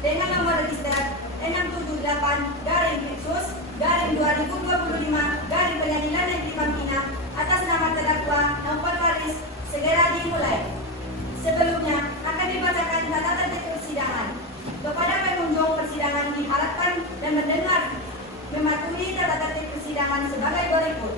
dengan nomor register 678/Khusus/2025 Negeri Pangkinang atas nama terdakwa Naufal Faris segera dimulai. Sebelumnya akan dibacakan tata tertib persidangan. Kepada pengunjung persidangan diharapkan dan mendengar mematuhi tata tertib persidangan sebagai berikut.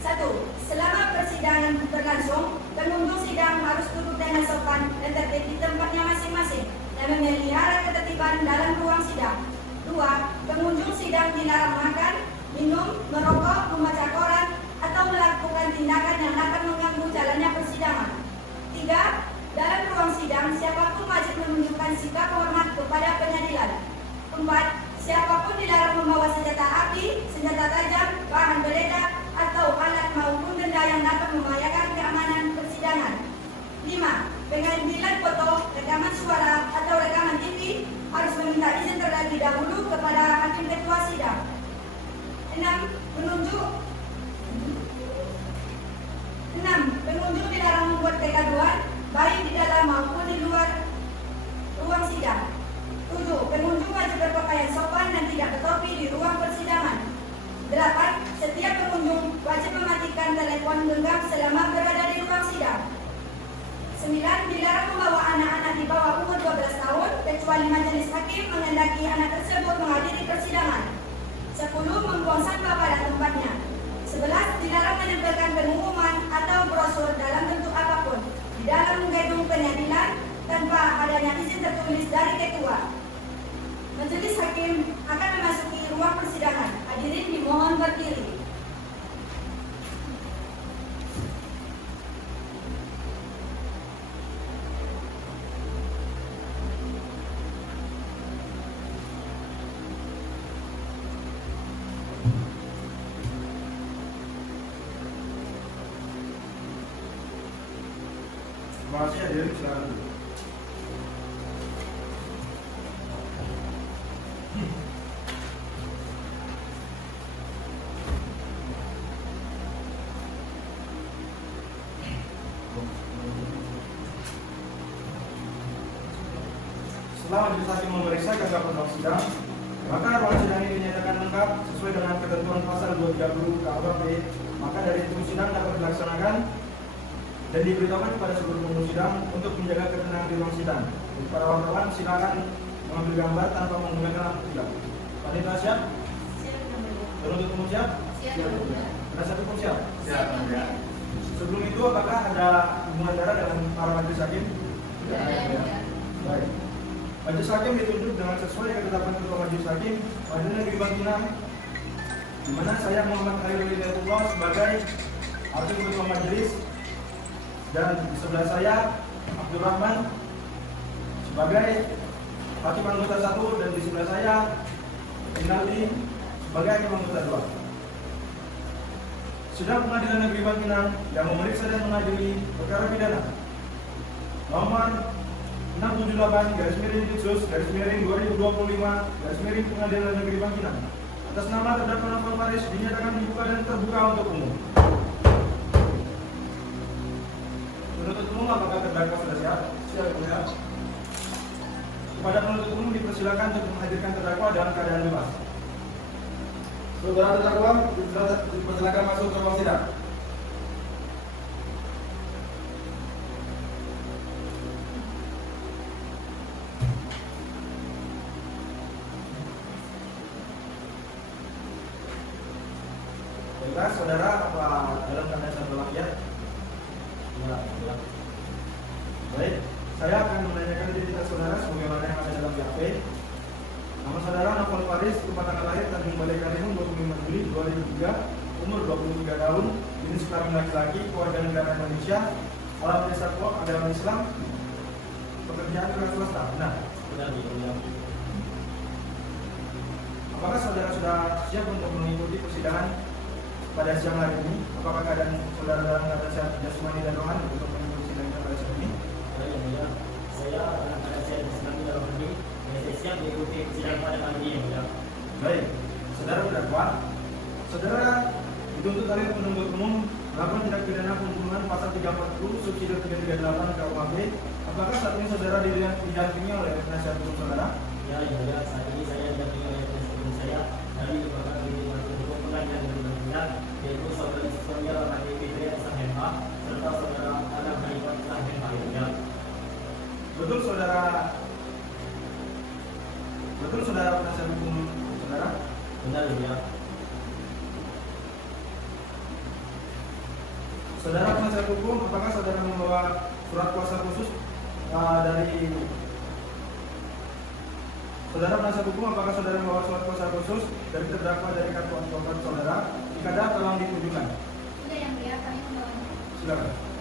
1. Selama persidangan berlangsung, pengunjung sidang harus duduk dengan sopan dan tertib di tempatnya masing-masing dan memelihara ketertiban dalam ruang sidang. 2. Pengunjung sidang dilarang makan, minum, merokok, membaca koran, atau melakukan tindakan yang dapat mengganggu jalannya persidangan. 3. Dalam ruang sidang, siapapun wajib menunjukkan sikap hormat kepada pengadilan. 4. Siapapun dilarang membawa senjata api, senjata tajam, bahan peledak, atau alat maupun benda yang dapat membahayakan keamanan persidangan. 5. Pengambilan foto, rekaman suara, atau rekaman TV harus meminta izin terlebih dahulu kepada hakim ketua sidang. 6. Pengunjung dilarang membuat kegaduhan, baik di dalam maupun di luar ruang sidang. 7. Pengunjung wajib berpakaian sopan dan tidak bertopi di ruang persidangan. 8. Setiap pengunjung wajib mematikan telepon genggam selama berada di ruang sidang. 9. Dilarang membawa anak-anak di bawah umur 12 tahun kecuali majelis hakim menghendaki anak tersebut menghadiri persidangan. 10. Membuang sampah pada tempatnya. 11. Dilarang menempelkan pengumuman atau brosur dalam bentuk apapun di dalam gedung pengadilan tanpa adanya izin tertulis dari ketua. Majelis hakim akan memasuki ruang persidangan. Hadirin dimohon berdiri. Terima kasih hadirin, silakan duduk. Setelah majelis hakim memeriksa kelengkapan sidang, maka ruang sidang ini dinyatakan lengkap sesuai dengan ketentuan pasal 230 KUHP. Maka dari itu sidang dapat dilaksanakan dan diberitahukan kepada seluruh pengunjung sidang untuk menjaga ketenangan di ruang sidang. Para wartawan silakan mengambil gambar tanpa menggunakan lampu tilang. Panitia siap? Penuntut umum siap? Penasihat hukum siap? Siap. Sebelum itu apakah ada hubungan darah dengan para majelis hakim? Baik. Majelis hakim ditunjuk dengan sesuai ketetapan ketua majelis hakim Pengadilan Negeri Pangkinang, di mana saya Muhammad Khairul Hidayatullah sebagai hakim ketua majelis, dan di sebelah saya Abdul Rahman sebagai hakim anggota 1, dan di sebelah saya Inaldi sebagai hakim anggota 2. Sidang Pengadilan Negeri Pangkinang yang memeriksa dan mengadili perkara pidana nomor 678/Khusus/2025 Pengadilan Negeri Pangkinang atas nama terdakwa Naufal Faris dinyatakan dibuka dan terbuka untuk umum. Penuntut umum, apakah terdakwa sudah siap? Siap. Kepada penuntut umum dipersilakan untuk menghadirkan terdakwa dalam keadaan bebas. Saudara terdakwa dipersilakan masuk ke ruang sidang. Baiklah, saudara, apa dalam keadaan saat berlaku? Ya. Baik, saya akan menanyakan identitas saudara sebagaimana yang ada dalam BAP. Nama saudara Naufal Faris, tempat tanggal lahir Tanjung Balai Karimun 25 Juli 2003, umur 23 tahun, jenis kelamin laki-laki, keluarga negara Indonesia, alam desa Pok, agama Islam, pekerjaan wira swasta. Benar? Benar. Apakah saudara sudah siap untuk mengikuti persidangan pada siang hari ini? Apakah keadaan saudara dalam keadaan sehat jasmani dan rohani untuk mengikuti sidang pada siang ini? Saya dalam keadaan sehat jasmani dan rohani. Saya siap mengikuti persidangan pada pagi ini. Baik, saudara terdakwa, saudara dituntut oleh penuntut umum melakukan tindak pidana pembunuhan pasal 340 subsidi 338 KUHP Apakah saat ini saudara didampingi oleh penasihat hukum saudara? Ya, yang mulia, saat ini saya didampingi oleh penasihat hukum saya dari lembaga pendidikan hukum pengadilan negeri Banjar, yaitu saudara Sonia Rahmati Fitri SMH serta saudara Adam Hanifah SMH yang mulia. Betul saudara penasihat hukum saudara? Benar yang mulia. Saudara penasihat hukum, apakah saudara membawa surat kuasa khusus dari saudara penasihat hukum? Apakah saudara membawa surat kuasa khusus dari terdakwa dari kartu advokat saudara? Jika ada, tolong ditunjukkan. Sudah yang mulia, kami membawanya. Silakan.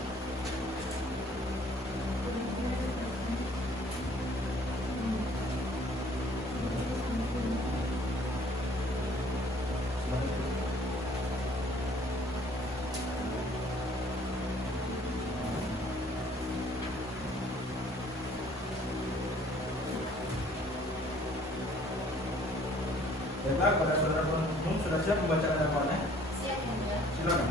Baiklah, pada saudara penuntut umum sudah siap membacakan dakwaannya? Siap yang mulia. Silakan.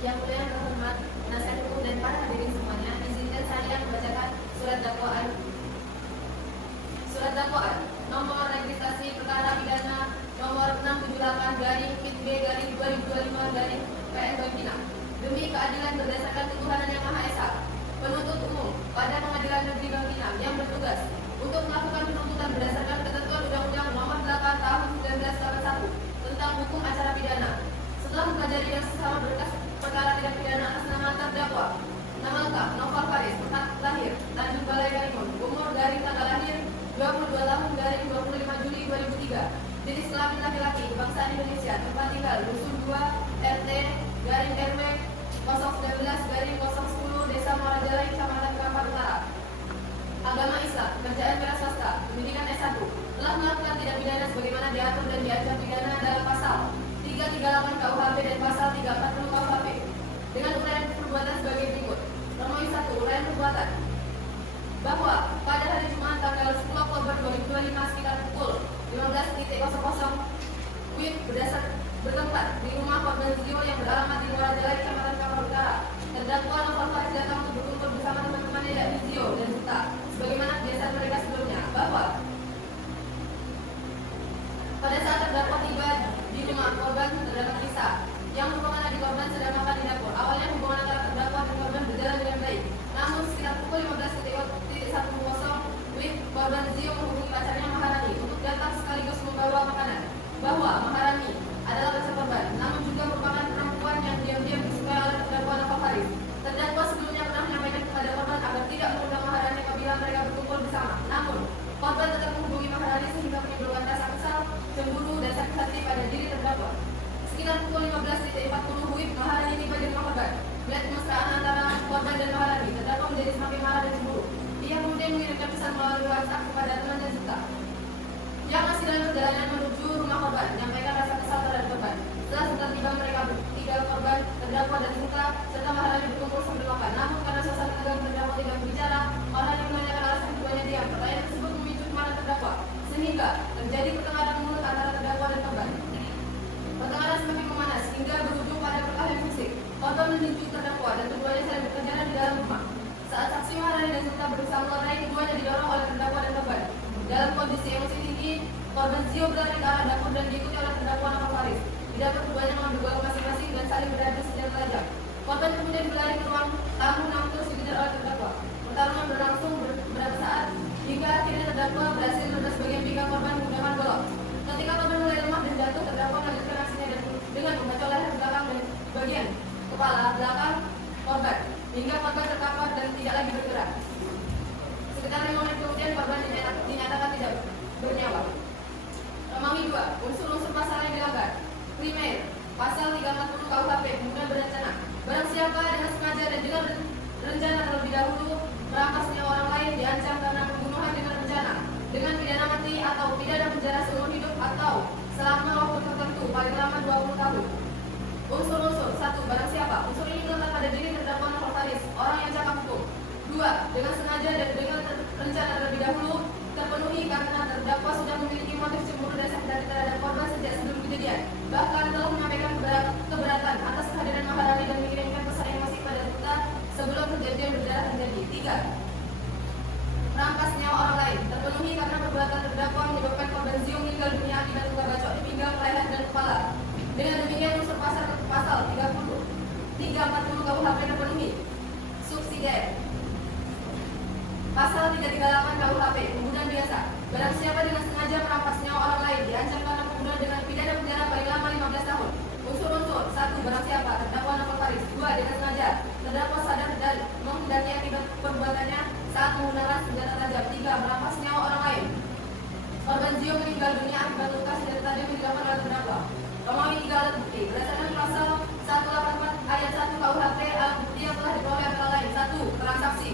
Yang mulia yang terhormat, penasihat hukum dan para hadirin semuanya, izinkan saya membacakan surat dakwaan. Surat dakwaan nomor registrasi perkara pidana nomor 678/PIB/2025/PN Bangkinang. Demi keadilan berdasarkan ketuhanan yang Maha Esa, penuntut umum pada Pengadilan Negeri Bangkinang yang bertugas untuk melakukan penuntutan berdasarkan ketentuan Undang-Undang Nomor 8 Tahun 1981 tentang hukum acara pidana. Setelah mempelajari dan sesama berkas perkara tindak pidana atas nama terdakwa, nama lengkap Noval Faris, tempat lahir Tanjung Balai Karimun, umur garing tanggal lahir 22 tahun garing 25 Juli 2003, jenis kelamin laki-laki, kebangsaan Indonesia, tempat tinggal Dusun 2 RT garing RW 019/010 Desa Muarajalai, Kecamatan Kampar Utara. Agama Islam, kerjaan wira swasta, pendidikan S1, telah melakukan tindak pidana sebagaimana diatur dan diancam pidana dalam pasal 338 KUHP dan pasal 340 KUHP dengan uraian perbuatan sebagai berikut. Nomor 1, uraian perbuatan bahwa pada hari Jumat tanggal 10 Oktober 2025 sekitar pukul 15.00 WIB bertempat di rumah korban jiwa yang beralamat di Muarajalai, Kecamatan Kampar Utara. Terdakwa Noval Faris datang untuk berkumpul bersama teman-temannya yakni Zio dan Zuta, sebagaimana kebiasaan mereka sebelumnya, bahwa pada saat terdakwa tiba di rumah korban terdapat Lisa, yang merupakan adik korban sedang makan di dapur. Awalnya hubungan antara terdakwa dan korban berjalan dengan baik. Namun sekitar pukul 15.10 WIB, korban Zio menghubungi pacarnya Maharani untuk datang sekaligus membawa makanan. Bahwa Maharani adalah pacar korban, namun juga merupakan perempuan yang diam-diam disukai oleh terdakwa Noval Faris. Terdakwa sebelumnya pernah menyampaikan kepada korban agar tidak mengundang Maharani apabila mereka berkumpul bersama. Namun, korban tetap menghubungi Maharani sehingga menimbulkan rasa kesal, cemburu, dan sakit hati pada diri terdakwa. Sekitar pukul 15.40 WIB, Maharani tiba di rumah korban. Melihat kemesraan antara korban dan Maharani, terdakwa menjadi semakin marah dan cemburu. Ia kemudian mengirimkan pesan melalui WhatsApp kepada temannya Zuta yang masih dalam perjalanan menuju rumah korban, menyampaikan rasa kesal terhadap korban. Setelah Zuta tiba, mereka bertiga korban, terdakwa dan Zuta serta Maharani berkumpul sambil makan. Namun karena suasana tegang terdakwa tidak berbicara, Maharani menanyakan alasan keduanya diam. Pertanyaan tersebut memicu kemarahan terdakwa, sehingga terjadi pertengkaran mulut antara terdakwa dan korban. Pertengkaran semakin memanas hingga berujung pada perkelahian fisik. Korban meninju terdakwa dan keduanya saling berkejaran di dalam rumah. Saat saksi Maharani dan Zuta berusaha melerai, keduanya didorong oleh terdakwa dan korban. Dalam kondisi emosi tinggi, korban Zio berlari ke arah dapur dan diikuti oleh terdakwa Noval Faris. Di dapur keduanya mengambil golok masing-masing dan saling beradu senjata tajam. Korban kemudian berlari ke ruang tamu namun terus dikejar oleh terdakwa. Pertarungan berlangsung beberapa saat hingga akhirnya terdakwa berhasil merebut sebagian pinggang korban menggunakan golok. Ketika korban mulai lemah dan jatuh, terdakwa melanjutkan aksinya dengan membacok leher belakang dan bagian kepala belakang korban hingga korban terkapar dan tidak lagi bergerak. Sekitar 5 menit kemudian korban dinyatakan tidak bernyawa. Romawi 2, unsur-unsur pasal yang dilanggar. Primer, pasal 340 KUHP, pembunuhan berencana. Barang siapa dengan sengaja dan dengan rencana terlebih dahulu merampas nyawa orang lain diancam karena pembunuhan dengan rencana dengan pidana mati atau pidana penjara seumur hidup atau selama waktu tertentu paling lama 20 tahun. Unsur-unsur 1. Barang siapa. Unsur ini terletak pada diri terdakwa Noval Faris, orang yang cakap hukum. 2. Dengan sengaja dan dengan rencana terlebih dahulu terpenuhi karena terdakwa sudah memiliki motif cemburu dan sakit hati terhadap korban sejak sebelum kejadian. Bahkan telah menyampaikan keberatan atas kehadiran Maharani dan mengirimkan pesan emosi pada Zuta sebelum kejadian berjalan Dengan demikian unsur pasal 340 KUHP terpenuhi. Subsidiar. Pasal 338 KUHP pembunuhan biasa. Barang siapa dengan sengaja merampas nyawa orang lain diancam karena pembunuhan dengan pidana penjara paling lama 15 tahun. Unsur-unsur: 1. Barang siapa terdakwa Nofal Faris. 2. Dengan sengaja terdakwa sadar dan menghendaki akibat perbuatannya saat menggunakan senjata tajam. 3. Merampas nyawa orang lain. Korban Zio meninggal dunia akibat luka senjata tajam yang dilakukan oleh terdakwa. Romawi 3. Alat bukti. Berdasarkan pasal 184 ayat 1 KUHP, alat bukti yang telah diperoleh antara lain: 1. Keterangan saksi.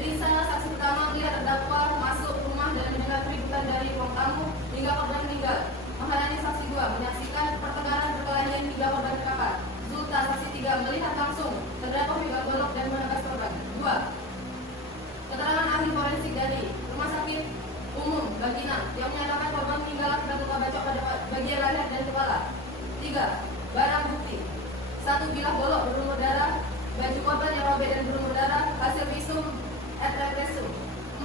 Risalah saksi pertama melihat terdakwa masuk rumah dan mendengar keributan dari ruang tamu hingga korban meninggal. Menghalangi saksi 2 menyaksikan pertengkaran perkelahian hingga korban terkapar. Zulta saksi 3 melihat langsung terdakwa memegang golok dan menebas korban. 2. Keterangan ahli forensik dari Rumah Sakit Umum Bagina yang menyatakan korban meninggal akibat luka bacok pada bagian leher dan kepala. 3. Barang bukti: 1. Bilah golok berlumur darah, baju korban yang robek dan berlumur darah, hasil visum et represum.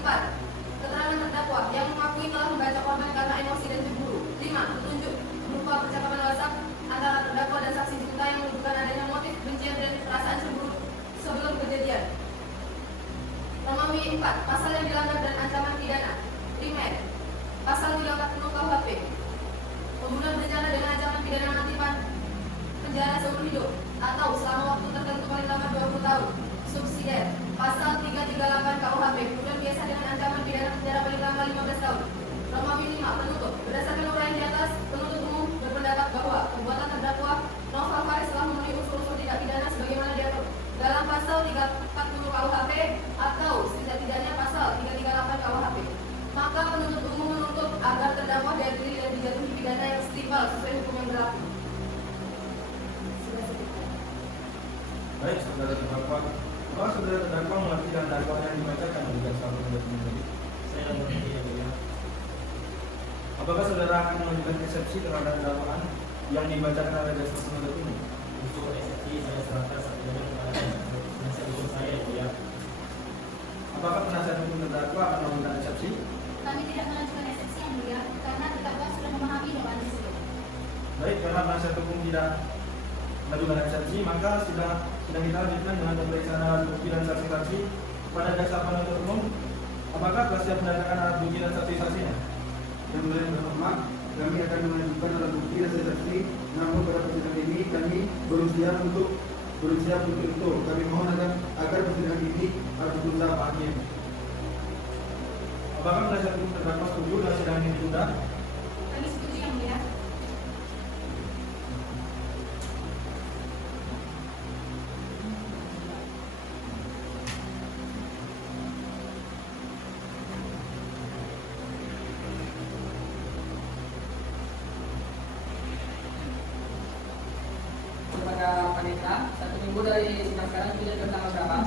4. Keterangan terdakwa yang mengakui telah membaca korban karena emosi dan cemburu. 5. Petunjuk berupa percakapan WhatsApp antara terdakwa dan saksi Zulta yang menunjukkan adanya motif kebencian dan perasaan cemburu sebelum kejadian. Romawi 4. Pasal yang dilanggar dan ancaman pidana. Primer. Pasal 340 KUHP. Pembunuhan berencana dengan ancaman pidana mati penjara seumur hidup atau selama waktu tertentu paling lama 20 tahun. Subsidiar. Pasal 338 KUHP pembunuhan biasa dengan ancaman pidana penjara paling lama 15 tahun. Romawi 5. Penuntut. Berdasarkan uraian di atas, penuntut umum berpendapat bahwa perbuatan terdakwa Nofal Faris telah memenuhi unsur-unsur tindak pidana sebagaimana diatur dalam pasal 340 KUHP atau setidak-tidaknya pasal 338 KUHP. Maka penuntut umum menuntut agar terdakwa diadili dan dijatuhi pidana yang setimpal sesuai hukum yang berlaku. Baik, saudara terdakwa. Apakah saudara terdakwa mengerti dan dakwaan yang dibacakan oleh jaksa penuntut umum? Saya mengerti yang mulia. Apakah saudara akan mengajukan eksepsi terhadap dakwaan yang dibacakan oleh jaksa penuntut umum? Untuk eksepsi saya serahkan satunya kepada penasihat hukum saya yang mulia. Apakah penasihat hukum terdakwa akan mengajukan eksepsi? Kami tidak mengajukan eksepsi yang mulia karena terdakwa sudah memahami dakwaan tersebut. Baik, karena penasihat hukum tidak mengajukan eksepsi, maka sidang kita lanjutkan dengan pemeriksaan alat bukti dan saksi-saksi pada jaksa penuntut umum. Apakah telah siap mendatangkan alat bukti dan saksi-saksinya? Yang mulia berhormat, kami akan mengajukan alat bukti dan saksi, namun pada persidangan ini kami belum siap untuk itu. Kami mohon agar persidangan ini harus ditunda Pak Hakim. Apakah penasihat hukum terdakwa setuju dengan sidang ini ditunda? Kami setuju yang mulia. Kepada panitia, 1 minggu dari sidang sekarang itu jadi tanggal berapa?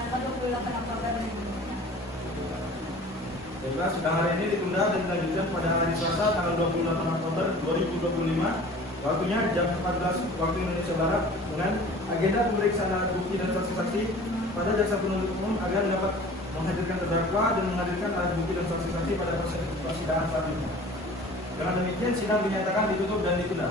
Tanggal 28 Oktober 2005. Baiklah, sidang hari ini ditunda dan dilanjutkan pada hari Selasa tanggal 28 Oktober 2025. Waktunya jam 14 waktu Indonesia Barat dengan agenda pemeriksaan alat bukti dan saksi-saksi pada jaksa penuntut umum agar dapat menghadirkan terdakwa dan menghadirkan alat bukti dan saksi-saksi pada persidangan selanjutnya. Dengan demikian sidang dinyatakan ditutup dan ditunda.